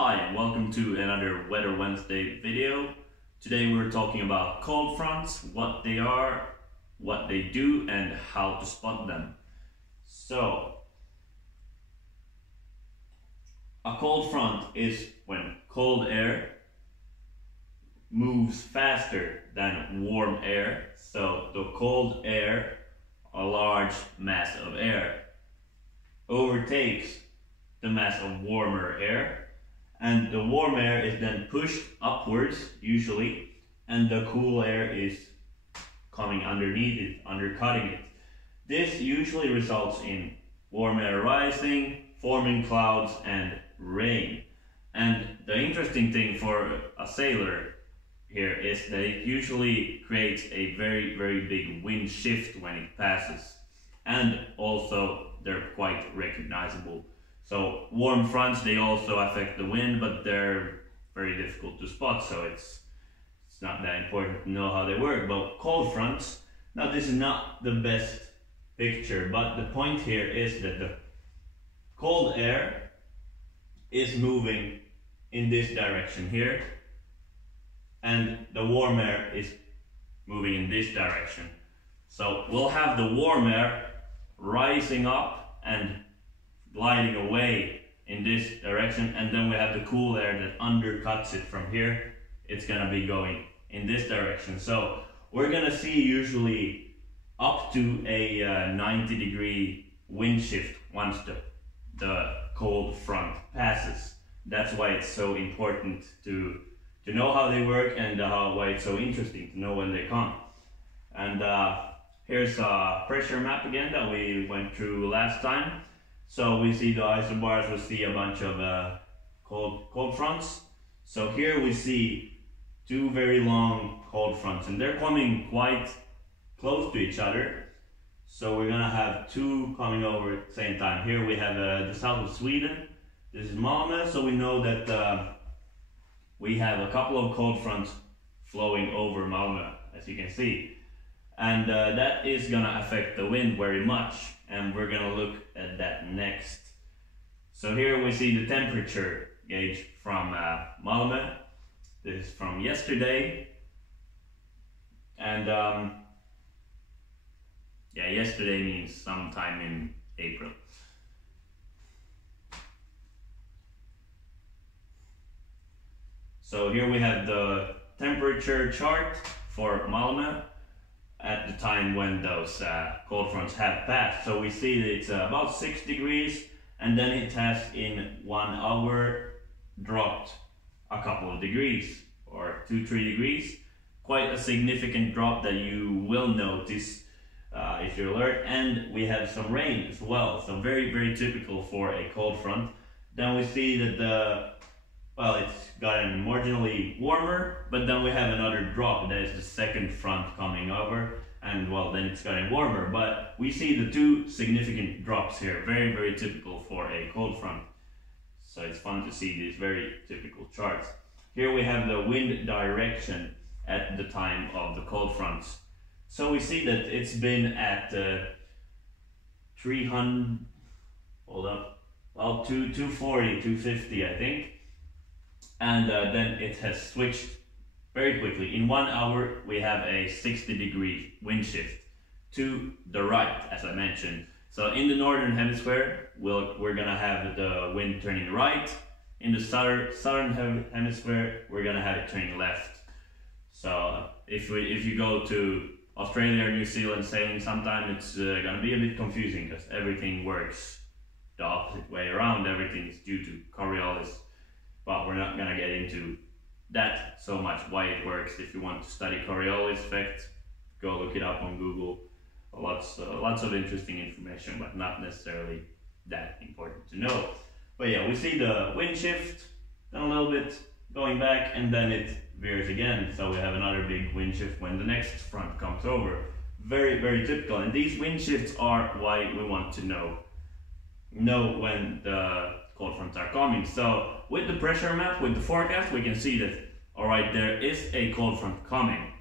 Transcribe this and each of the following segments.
Hi and welcome to another Weather Wednesday video. Today we're talking about cold fronts, what they are, what they do and how to spot them. So, a cold front is when cold air moves faster than warm air. So the cold air, a large mass of air, overtakes the mass of warmer air, and the warm air is then pushed upwards usually, and the cool air is coming underneath it, undercutting it. This usually results in warm air rising, forming clouds and rain. And the interesting thing for a sailor here is that it usually creates a very big wind shift when it passes, and also they're quite recognizable. So warm fronts, they also affect the wind, but they're very difficult to spot, so it's not that important to know how they work. But cold fronts, now this is not the best picture, but the point here is that the cold air is moving in this direction here, and the warm air is moving in this direction. So we'll have the warm air rising up and gliding away in this direction, and then we have the cool air that undercuts it from here. It's gonna be going in this direction. So we're gonna see usually up to a 90-degree wind shift once the cold front passes. That's why it's so important to know how they work, and why it's so interesting to know when they come. And here's a pressure map again that we went through last time. So we see the isobars, we see a bunch of cold fronts. So here we see two very long cold fronts, and they're coming quite close to each other. So we're gonna have two coming over at the same time. Here we have the south of Sweden. This is Malmö, so we know that we have a couple of cold fronts flowing over Malmö, as you can see. And that is gonna affect the wind very much, and we're gonna look at that next. So here we see the temperature gauge from Malmö. This is from yesterday, and yeah, yesterday means sometime in April. So here we have the temperature chart for Malmö at the time when those cold fronts have passed. So we see that it's about 6 degrees, and then it has in 1 hour dropped a couple of degrees, or 2-3 degrees. Quite a significant drop that you will notice if you're alert. And we have some rain as well, so very typical for a cold front. Then we see that it's gotten marginally warmer, but then we have another drop. That is the second front coming over, and then it's gotten warmer. But we see the two significant drops here, very typical for a cold front. So it's fun to see these very typical charts. Here we have the wind direction at the time of the cold fronts. So we see that it's been at 300, hold up, well, 240, 250 I think. And then it has switched very quickly. In 1 hour we have a 60-degree wind shift to the right, as I mentioned. So in the northern hemisphere we're gonna have the wind turning right. In the southern hemisphere we're gonna have it turning left. So if you go to Australia or New Zealand sailing sometime, it's gonna be a bit confusing because everything works the opposite way around. Everything is due to Coriolis. But we're not gonna get into that so much, why it works. If you want to study Coriolis effect, go look it up on Google. Lots of interesting information, but not necessarily that important to know. But yeah, we see the wind shift, then a little bit going back, and then it veers again. So we have another big wind shift when the next front comes over. Very typical, and these wind shifts are why we want to know when the cold fronts are coming. So with the pressure map, with the forecast, we can see that, alright, there is a cold front coming,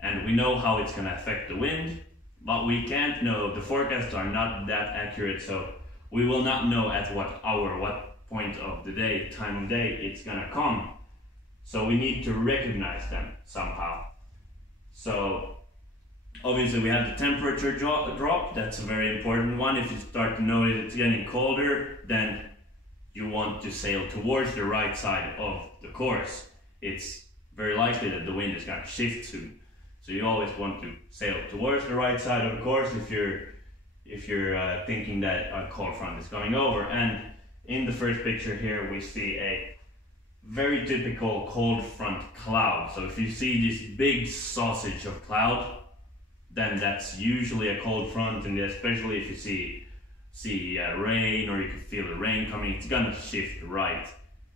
and we know how it's going to affect the wind, but we can't know, the forecasts are not that accurate, so we will not know at what hour, what point of the day, time of day it's gonna come. So we need to recognize them somehow. So obviously we have the temperature drop, that's a very important one. If you start to notice it's getting colder, then you want to sail towards the right side of the course. It's very likely that the wind is going to shift soon. So you always want to sail towards the right side of the course if you're thinking that a cold front is coming over. And in the first picture here we see a very typical cold front cloud. So if you see this big sausage of cloud, then that's usually a cold front, and especially if you see rain, or you can feel the rain coming, it's gonna shift right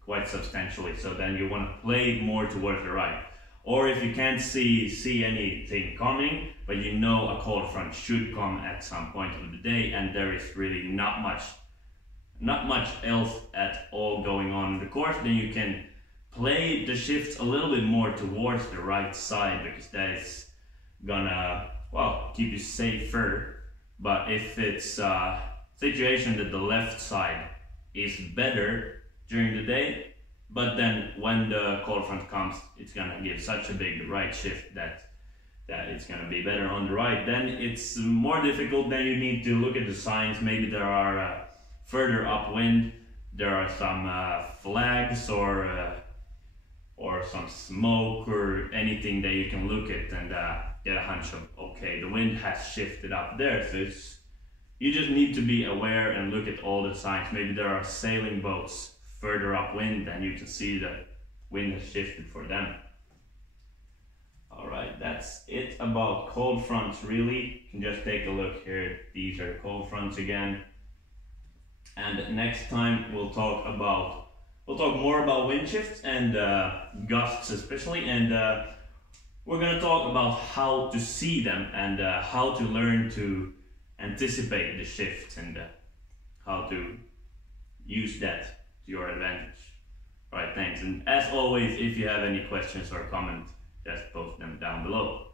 quite substantially. So then you want to play more towards the right. Or if you can't see anything coming, but you know a cold front should come at some point of the day, and there is really not much else at all going on in the course, then you can play the shifts a little bit more towards the right side, because that is gonna, well, keep you safer. But if it's a situation that the left side is better during the day, but then when the cold front comes, it's gonna give such a big right shift that it's gonna be better on the right, then it's more difficult. Then you need to look at the signs. Maybe there are further upwind, there are some flags or some smoke or anything that you can look at and get a hunch of, okay, the wind has shifted up there. So you just need to be aware and look at all the signs. Maybe there are sailing boats further upwind and you can see the wind has shifted for them. Alright, that's it about cold fronts really. You can just take a look here. These are cold fronts again. And next time we'll talk more about wind shifts and gusts especially, and we're gonna talk about how to see them and how to learn to anticipate the shifts and how to use that to your advantage. Alright, thanks. And as always, if you have any questions or comments, just post them down below.